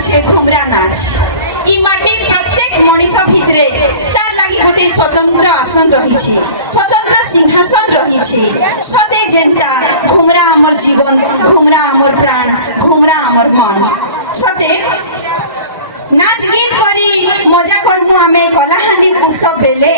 रही घुमरा नाच। इ माटी प्रत्येक मनीष भितरे तार लगी गोटे स्वतंत्र आसन रही, स्वतंत्र सिंहासन रही। सजे जेनता घुमरा आमर जीवन, घुमरा आमर प्राण, घुमरा आमर मन। सते नाच गीत करी मजा करमु आमे कलाहांडी उत्सव बेले,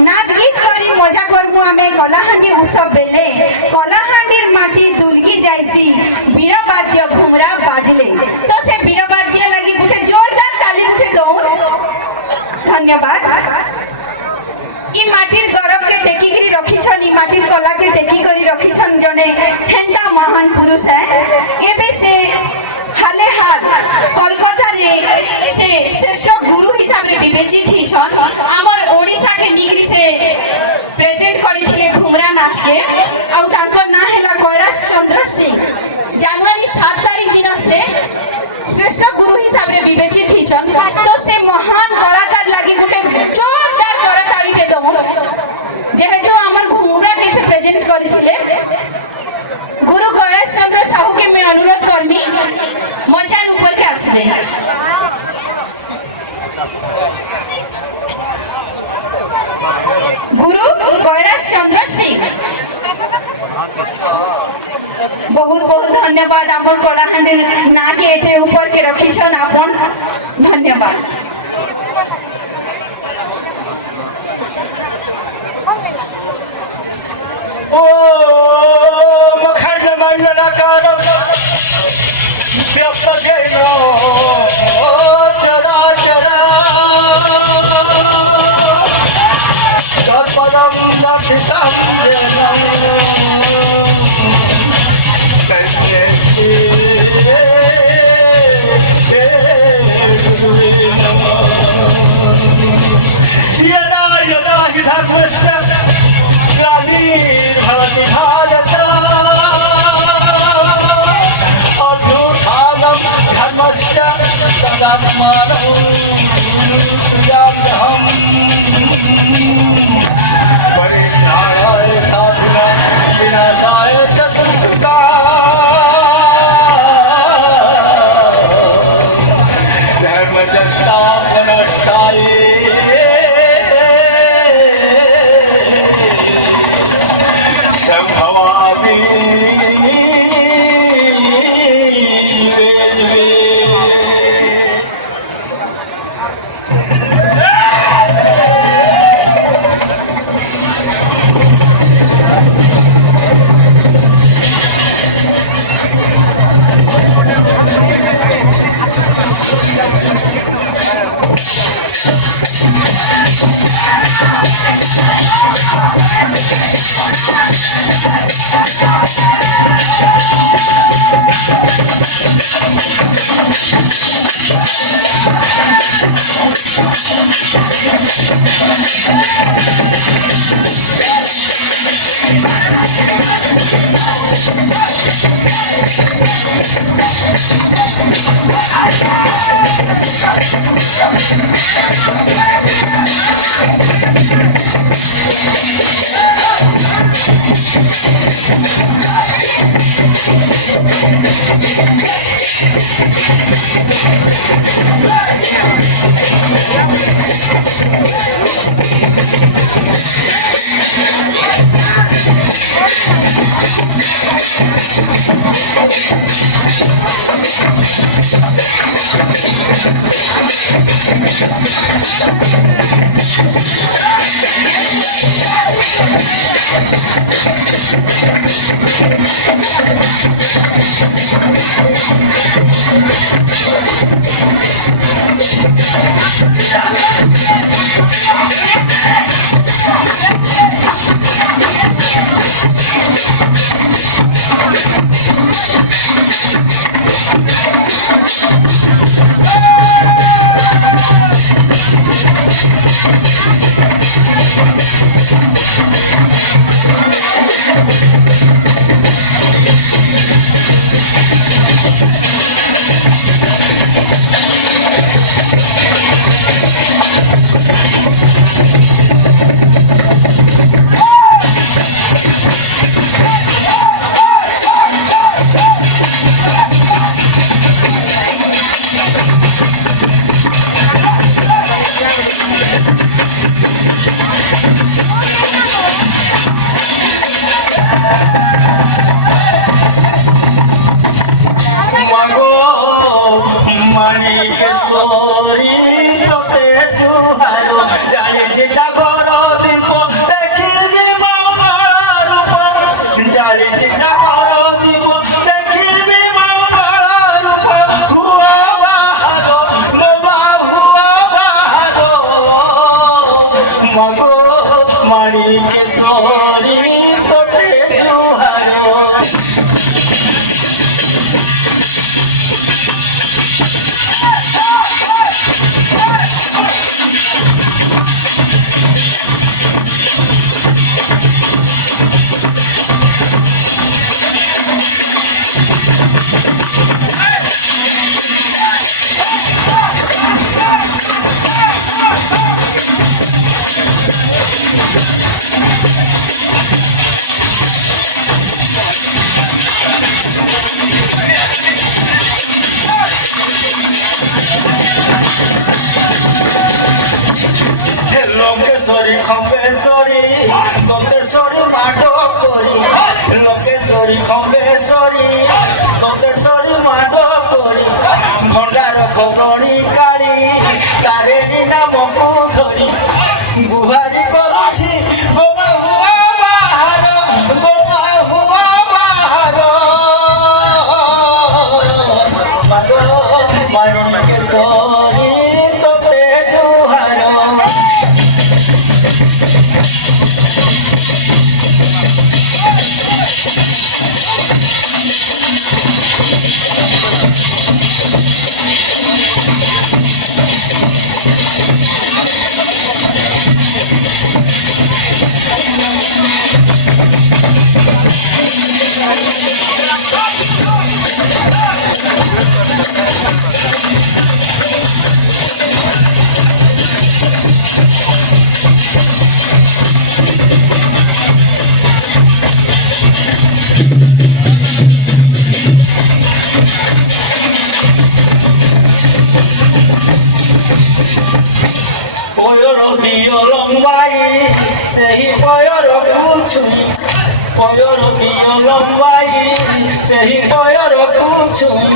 नाच गीत करी मजा करमु आमे कलाहांडी उत्सव बेले। कलाहांडीर माटी दुलगी जाइसी वीरवाद्य घुमरा बाजले। तो से वीरवाद्य लगी गुटे जोरदार ताली उठे दो। धन्यवाद। इ माटीर गौरव के टेकी करी रखिछन, इ माटीर कला के टेकी करी रखिछन जने हेंता महान पुरुष है। एबे से हाले हाल कोलकाता रे से श्रेष्ठ गुरु हिसाब रे विवेचित ही छन। हमर ओडिसा के डिग्री से प्रेजेंट करिथिले घुमरा नाच के। औ ताकर ना हैला कैलाश चंद्र सिंह। जनवरी 7 तारीख दिन से श्रेष्ठ गुरु हिसाब रे विवेचित ही छन। तो से महान कलाकार लागि गोटे जोरदार करताली दे दमु। जेहेतु हमर घुमरा के से प्रेजेंट करिथिले गुरु कैलाश चंद्र साहू के मैं अनुरोध करनी मंचान ऊपर के आसले। गुरु कैलाश चंद्र सिंह, बहुत बहुत धन्यवाद। आपन कलाहांडी ना के एते ऊपर के रखी छन आपन, धन्यवाद। ओ मखंड मंडलाकारं व्याप्तजेन चराचरा तत्पदं दर्शितं येन यदा यदा हि धर्मस्य ग्लानिर्भवति भारत अभ्युत्थानं धर्मस्य तदात्मानं सृजाम्यहम् परित्राणाय साधुनां विनाशाय च दुष्कृताम् धर्मसंस्थापनार्थाय संभवामि। মানিকেশ্বরী তোতে জুহারো জালিছি জাগর দীপ দেখিবি মামার রূপ জালিছি জাগর দীপ দেখিবি মামার রূপ হুয়া বাহারো বাবা হুয়া বাহারো মাগো মানিকেশ্বরী তোতে জুহারো লোকেশ্বরী খম্বেশ্বরী দন্তেশ্বরী মাডো করি লোকেশ্বরী খম্বেশ্বরী দন্তেশ্বরী মাডো করি ভণ্ডার খবরণী কাড়ি তারেণী নামକୁ ধরি গুহারি କରୁଛି ଗୋମା ହୁଆ ବାହାର ଗୋମା ହୁଆ ବାହାର ମାଗୋ ମାଣିକେଶ୍ୱରୀ ତୋତେ ଜୁହାର পয়র দিও লম্বাই সেই পয়রକୁ ছুঁই পয়র দিও লম্বাই সেই পয়রକୁ ছুঁই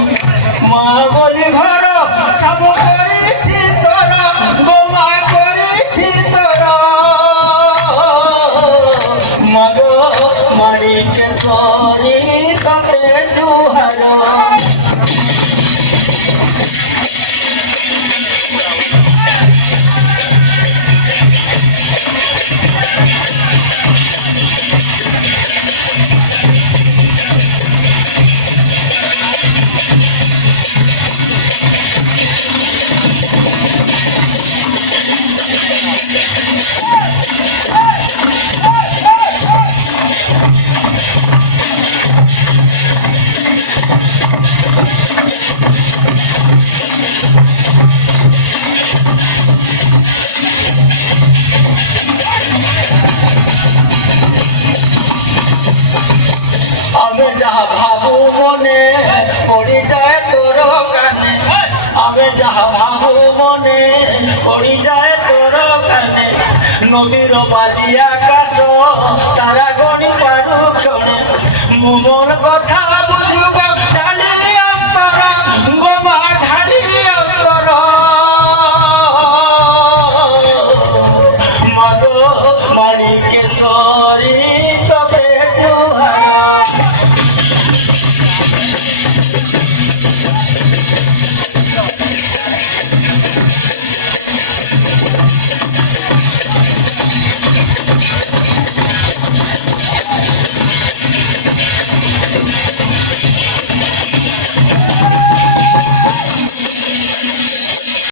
মা বলি ঘর সব করেছি তোর গোমা করেছি তোর মাগো মানিকেশ্বরী তোতে জুহার আমি যাহা ভাবু মনে পড়ি যায় তোর কানে আমি যাহা ভাবু মনে পড়ি যায় তোর কানে নদীর বালি আকাশ তারা গণি পারু ক্ষণে মোর কথা বুঝুব ঢালি অন্তর গোমা ঢালি অন্তর মাগো মানিকেশ্বর